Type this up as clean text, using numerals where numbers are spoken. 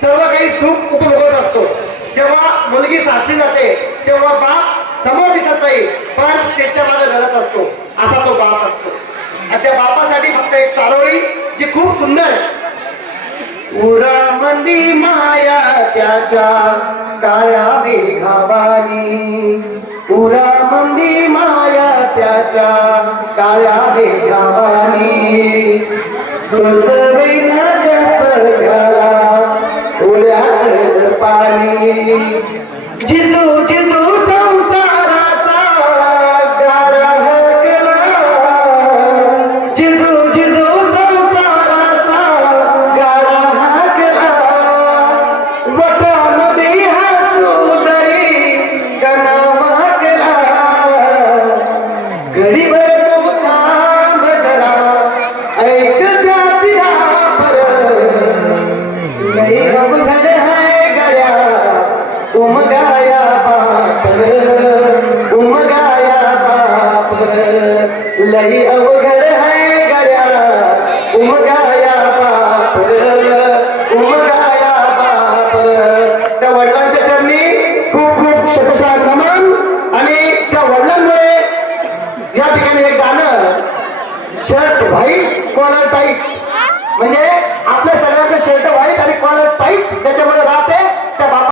सर्व काही सुख उपभोगत असतो. जेव्हा मुलगी सासरी जाते तेव्हा बाप समोर दिसत नाही, पण स्टेजच्या मागे रडत असतो. असा तो बाप असतो. आणि त्या बापासाठी फक्त एक चारोळी जी खूप सुंदर आहे. उरा मंदी माया त्याच्या काळ्या वेगावानी, उरा मंदी माया त्याच्या काळ्या वेगावानी, पाणी जिजू जिजू संसाराचा गाडा हकला, जिजू जिजू संसाराचा गाडा हकला, वटामध्ये हसू जरी गणा मागला, घडीभर तू थांब जरा ऐक त्याची आपर, लई अवघड है गड्या उमगाया बापर, उमगाया बापर, लई अवघड है गड्या उमगाया बापर, उमगाया बापर. त्या वडिलांच्या चरणी खूप खूप शतशः नमन. आणि त्या वडिलांमुळे या ठिकाणी एक गाणं, शर्ट व्हाईट कॉलर टाईट, म्हणजे आपल्या सगळ्यांचं शर्ट व्हाईट आणि कॉलर टाईट, त्याच्यामुळे रात